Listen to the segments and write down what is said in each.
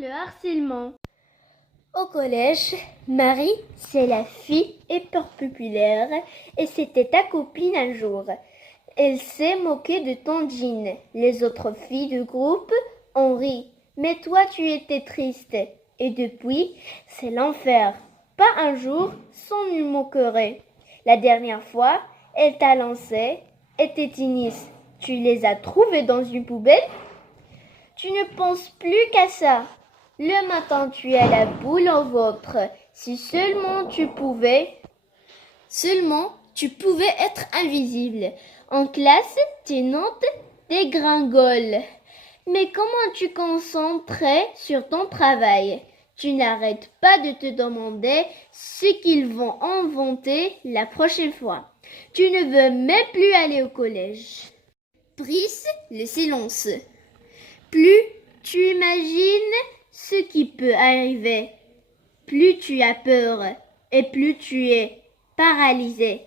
le harcèlement. Au collège, Marie, c'est la fille hyper populaire et c'était ta copine un jour. Elle s'est moquée de ton jean. Les autres filles du groupe ont ri. Mais toi, tu étais triste. Et depuis, c'est l'enfer. Pas un jour sans une moquerie. La dernière fois, elle t'a lancé et tes tennis. Tu les as trouvés dans une poubelle? Tu ne penses plus qu'à ça. Le matin, tu as la boule au ventre. Si seulement tu pouvais être invisible. En classe, tes notes dégringolent. Mais comment tu concentrais sur ton travail? Tu n'arrêtes pas de te demander ce qu'ils vont inventer la prochaine fois. Tu ne veux même plus aller au collège. Brice le silence. Plus tu imagines ce qui peut arriver, plus tu as peur et plus tu es paralysé.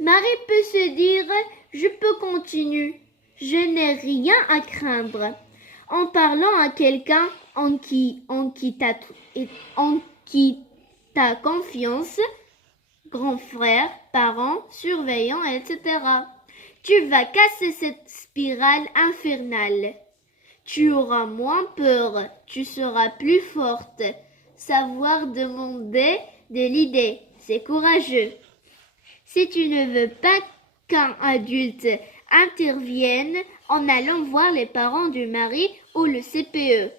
Marie peut se dire « Je peux continuer, je n'ai rien à craindre » en parlant à quelqu'un en qui t'as confiance, grand frère, parents, surveillants, etc. Tu vas casser cette spirale infernale. Tu auras moins peur, tu seras plus forte. Savoir demander de l'idée, c'est courageux. Si tu ne veux pas qu'un adulte intervienne en allant voir les parents du mari ou le CPE.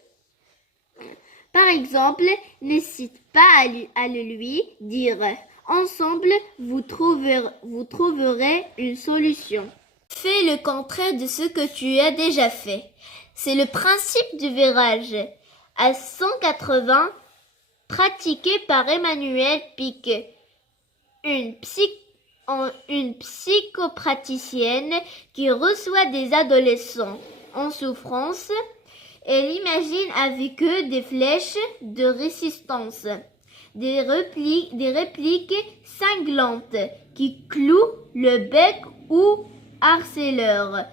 Par exemple, n'hésite pas à le lui dire. Ensemble, vous trouverez une solution. Fais le contraire de ce que tu as déjà fait. C'est le principe du virage à 180 pratiqué par Emmanuel Pic, une psychopraticienne qui reçoit des adolescents en souffrance. Elle imagine avec eux des flèches de résistance, des répliques cinglantes qui clouent le bec ou harceleur.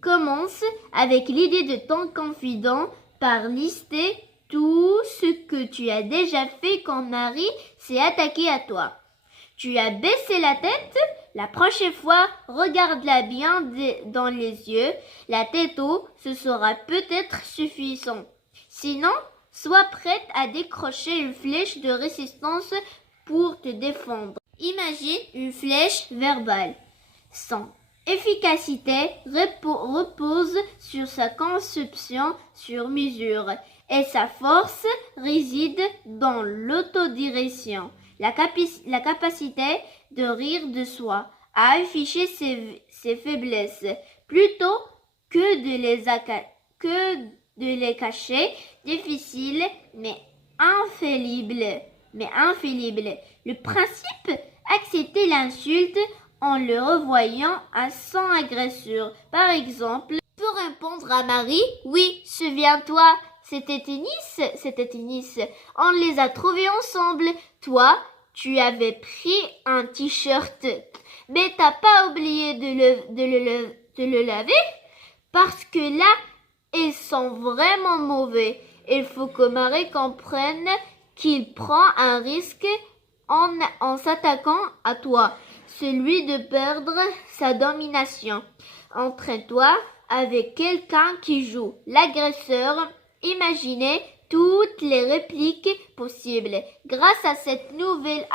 Commence avec l'idée de ton confident par lister tout ce que tu as déjà fait quand Marie s'est attaquée à toi. Tu as baissé la tête? La prochaine fois, regarde-la bien dans les yeux. La tête haute, ce sera peut-être suffisant. Sinon, sois prête à décrocher une flèche de résistance pour te défendre. Imagine une flèche verbale. Son efficacité repose sur sa conception sur mesure et sa force réside dans l'autodirection. La capacité de rire de soi, à afficher ses faiblesses, plutôt que de les cacher, difficile mais infaillible. Le principe, accepter l'insulte en le revoyant à son agresseur. Par exemple, pour répondre à Marie, oui, souviens-toi, c'était tennis. On les a trouvés ensemble. Toi, tu avais pris un t-shirt, mais t'as pas oublié de le laver? Parce que là, ils sont vraiment mauvais. Il faut que Marie comprenne qu'il prend un risque en s'attaquant à toi, celui de perdre sa domination. Entraîne-toi avec quelqu'un qui joue l'agresseur. Imaginez toutes les répliques possibles. Grâce à cette nouvelle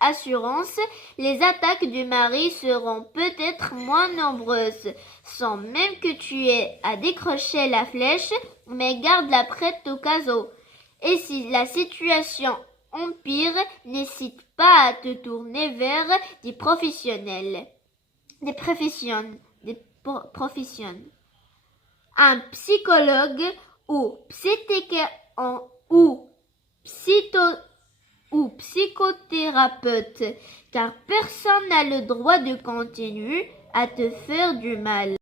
assurance, les attaques du mari seront peut-être moins nombreuses, sans même que tu aies à décrocher la flèche, mais garde-la prête au cas où. Et si la situation empire, n'hésite pas à te tourner vers des professionnels. Un psychologue ou psychothérapeute, car personne n'a le droit de continuer à te faire du mal.